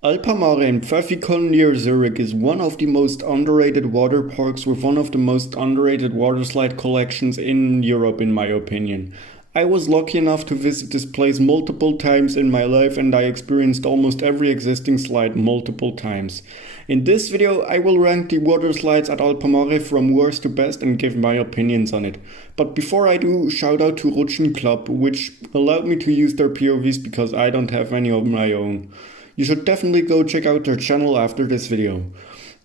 Alpamare in Pfäffikon near Zürich is one of the most underrated water parks with one of the most underrated waterslide collections in Europe in my opinion. I was lucky enough to visit this place multiple times in my life and I experienced almost every existing slide multiple times. In this video I will rank the water slides at Alpamare from worst to best and give my opinions on it. But before I do, shout out to Rutschen Club, which allowed me to use their POVs because I don't have any of my own. You should definitely go check out their channel after this video.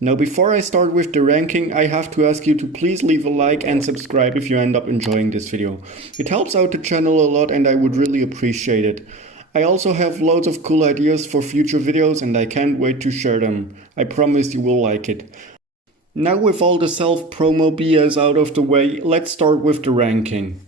Now before I start with the ranking, I have to ask you to please leave a like and subscribe if you end up enjoying this video. It helps out the channel a lot and I would really appreciate it. I also have loads of cool ideas for future videos and I can't wait to share them. I promise you will like it. Now with all the self-promo BS out of the way, let's start with the ranking.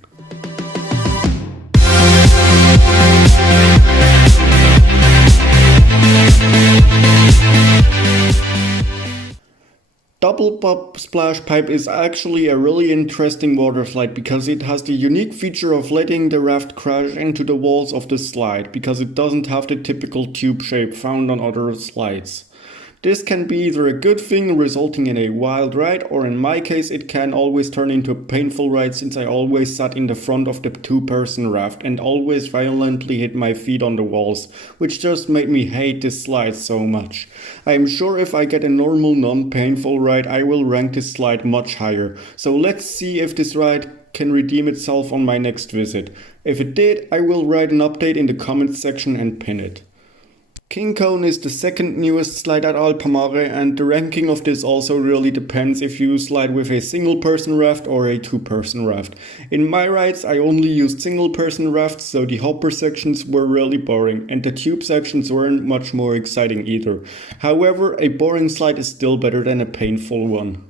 Double Bob Splash Pipe is actually a really interesting water slide because it has the unique feature of letting the raft crash into the walls of the slide because it doesn't have the typical tube shape found on other slides. This can be either a good thing resulting in a wild ride, or in my case it can always turn into a painful ride since I always sat in the front of the two-person raft and always violently hit my feet on the walls, which just made me hate this slide so much. I am sure if I get a normal non-painful ride I will rank this slide much higher, so let's see if this ride can redeem itself on my next visit. If it did, I will write an update in the comments section and pin it. King Cone is the second newest slide at Alpamare and the ranking of this also really depends if you slide with a single person raft or a two person raft. In my rides I only used single person rafts, so the hopper sections were really boring and the tube sections weren't much more exciting either. However, a boring slide is still better than a painful one.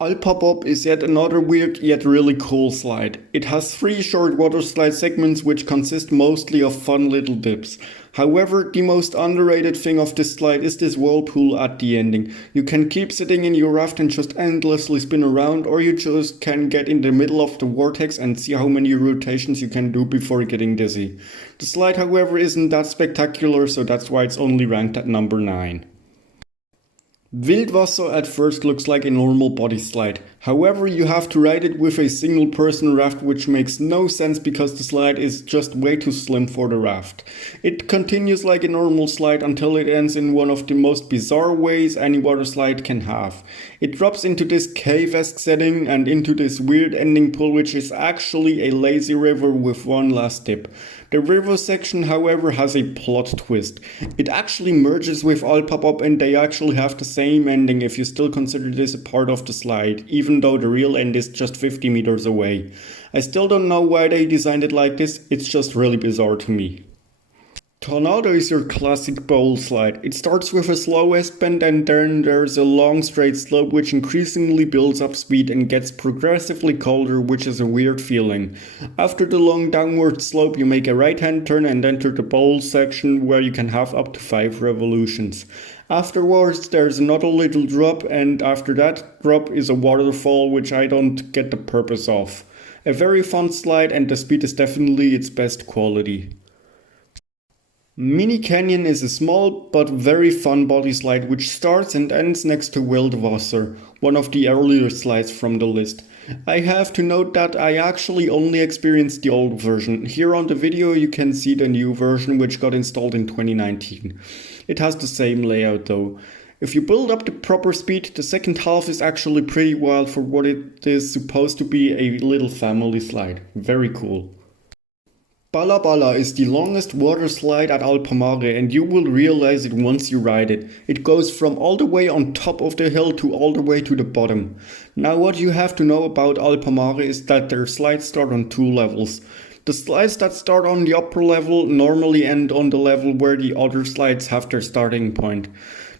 Alpabob is yet another weird yet really cool slide. It has 3 short water slide segments which consist mostly of fun little dips. However, the most underrated thing of this slide is this whirlpool at the ending. You can keep sitting in your raft and just endlessly spin around, or you just can get in the middle of the vortex and see how many rotations you can do before getting dizzy. The slide however isn't that spectacular, so that's why it's only ranked at number 9. Vasso at first looks like a normal body slide. However, you have to ride it with a single person raft, which makes no sense because the slide is just way too slim for the raft. It continues like a normal slide until it ends in one of the most bizarre ways any water slide can have. It drops into this cave-esque setting and into this weird ending pool, which is actually a lazy river with one last dip. The river section however has a plot twist. It actually merges with Alpabob and they actually have the same ending if you still consider this a part of the slide, even though the real end is just 50 meters away. I still don't know why they designed it like this, it's just really bizarre to me. Tornado is your classic bowl slide. It starts with a slow S-bend and then there's a long straight slope which increasingly builds up speed and gets progressively colder, which is a weird feeling. After the long downward slope you make a right hand turn and enter the bowl section where you can have up to 5 revolutions. Afterwards there's another little drop and after that drop is a waterfall which I don't get the purpose of. A very fun slide and the speed is definitely its best quality. Mini Canyon is a small but very fun body slide which starts and ends next to Wildwasser, one of the earlier slides from the list. I have to note that I actually only experienced the old version. Here on the video you can see the new version which got installed in 2019. It has the same layout though. If you build up the proper speed, the second half is actually pretty wild for what it is supposed to be, a little family slide. Very cool. Balala is the longest water slide at Alpamare and you will realize it once you ride it. It goes from all the way on top of the hill to all the way to the bottom. Now what you have to know about Alpamare is that their slides start on 2 levels. The slides that start on the upper level normally end on the level where the other slides have their starting point.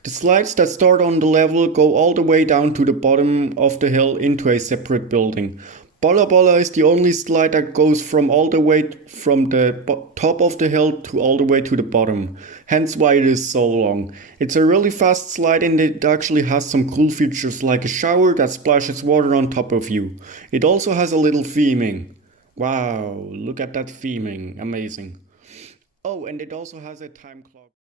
The slides that start on the level go all the way down to the bottom of the hill into a separate building. Balala is the only slide that goes from all the way from the top of the hill to all the way to the bottom, hence why it is so long. It's a really fast slide and it actually has some cool features like a shower that splashes water on top of you. It also has a little theming. Wow, look at that theming, amazing. Oh, and it also has a time clock.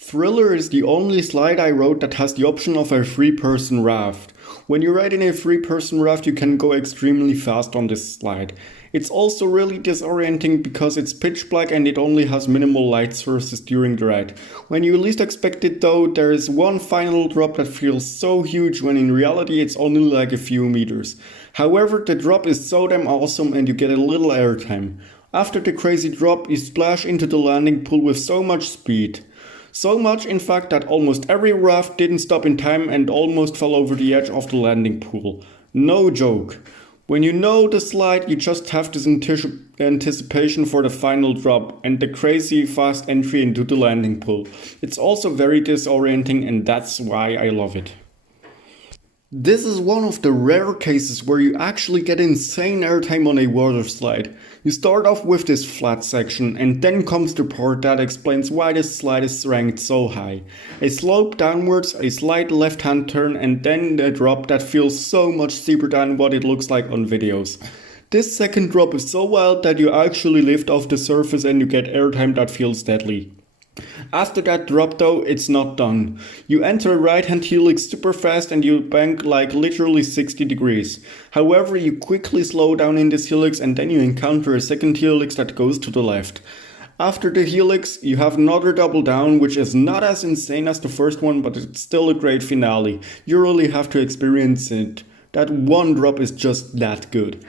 Thriller is the only slide I wrote that has the option of a 3-person raft. When you ride in a 3-person raft, you can go extremely fast on this slide. It's also really disorienting because it's pitch black and it only has minimal light sources during the ride. When you least expect it though, there is one final drop that feels so huge when in reality it's only like a few meters. However, the drop is so damn awesome and you get a little airtime. After the crazy drop, you splash into the landing pool with so much speed. So much in fact that almost every raft didn't stop in time and almost fell over the edge of the landing pool. No joke. When you know the slide, you just have this anticipation for the final drop and the crazy fast entry into the landing pool. It's also very disorienting and that's why I love it. This is one of the rare cases where you actually get insane airtime on a water slide. You start off with this flat section and then comes the part that explains why this slide is ranked so high. A slope downwards, a slight left hand turn and then a drop that feels so much steeper than what it looks like on videos. This second drop is so wild that you actually lift off the surface and you get airtime that feels deadly. After that drop though, it's not done. You enter a right hand helix super fast and you bank like literally 60 degrees. However, you quickly slow down in this helix and then you encounter a second helix that goes to the left. After the helix, you have another double down, which is not as insane as the first one, but it's still a great finale. You really have to experience it. That one drop is just that good.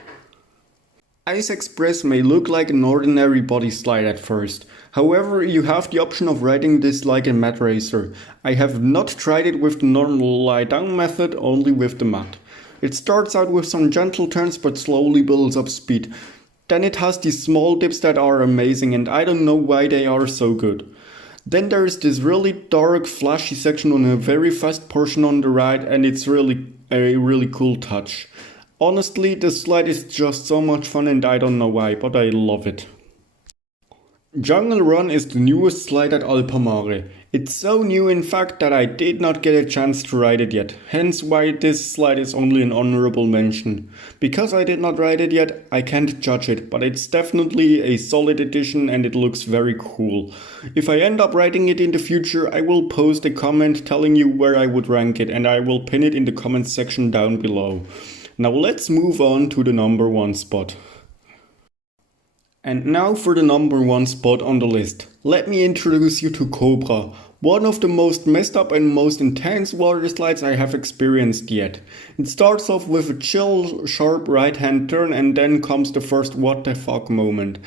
Ice Express may look like an ordinary body slide at first. However, you have the option of riding this like a mat racer. I have not tried it with the normal lie down method, only with the mat. It starts out with some gentle turns but slowly builds up speed. Then it has these small dips that are amazing and I don't know why they are so good. Then there is this really dark flashy section on a very fast portion on the ride and it's really a really cool touch. Honestly, this slide is just so much fun and I don't know why, but I love it. Jungle Run is the newest slide at Alpamare. It's so new in fact that I did not get a chance to ride it yet, hence why this slide is only an honorable mention. Because I did not ride it yet, I can't judge it, but it's definitely a solid addition and it looks very cool. If I end up riding it in the future, I will post a comment telling you where I would rank it and I will pin it in the comments section down below. Now let's move on to the number 1 spot. And now for the number 1 spot on the list. Let me introduce you to Cobra, one of the most messed up and most intense water slides I have experienced yet. It starts off with a chill, sharp right hand turn and then comes the first what the fuck moment.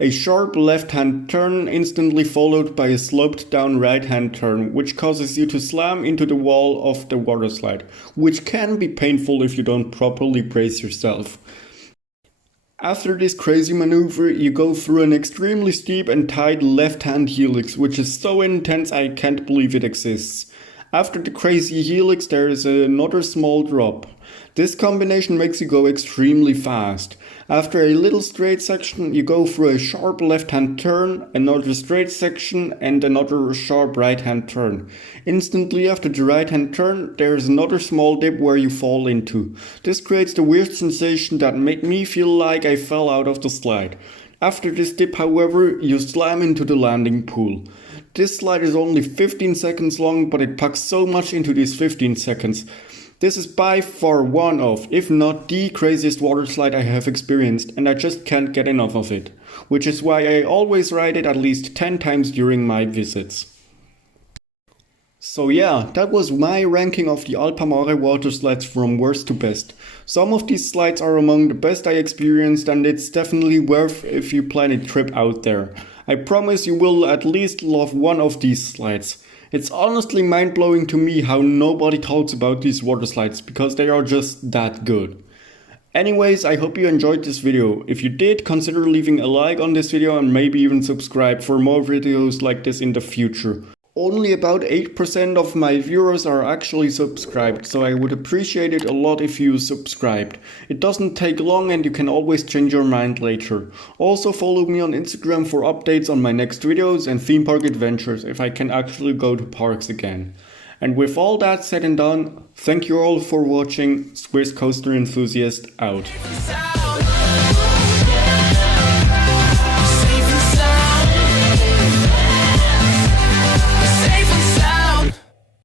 A sharp left hand turn instantly followed by a sloped down right hand turn, which causes you to slam into the wall of the water slide, which can be painful if you don't properly brace yourself. After this crazy maneuver, you go through an extremely steep and tight left hand helix, which is so intense I can't believe it exists. After the crazy helix there is another small drop. This combination makes you go extremely fast. After a little straight section you go through a sharp left hand turn, another straight section and another sharp right hand turn. Instantly after the right hand turn there is another small dip where you fall into. This creates the weird sensation that made me feel like I fell out of the slide. After this dip however you slam into the landing pool. This slide is only 15 seconds long but it packs so much into these 15 seconds. This is by far one of, if not the craziest water slide I have experienced and I just can't get enough of it. Which is why I always ride it at least 10 times during my visits. So yeah, that was my ranking of the Alpamare water slides from worst to best. Some of these slides are among the best I experienced and it's definitely worth if you plan a trip out there. I promise you will at least love one of these slides. It's honestly mind-blowing to me how nobody talks about these water slides because they are just that good. Anyways, I hope you enjoyed this video. If you did, consider leaving a like on this video and maybe even subscribe for more videos like this in the future. Only about 8% of my viewers are actually subscribed, so I would appreciate it a lot if you subscribed. It doesn't take long and you can always change your mind later. Also follow me on Instagram for updates on my next videos and theme park adventures if I can actually go to parks again. And with all that said and done, thank you all for watching. Swiss Coaster Enthusiast out.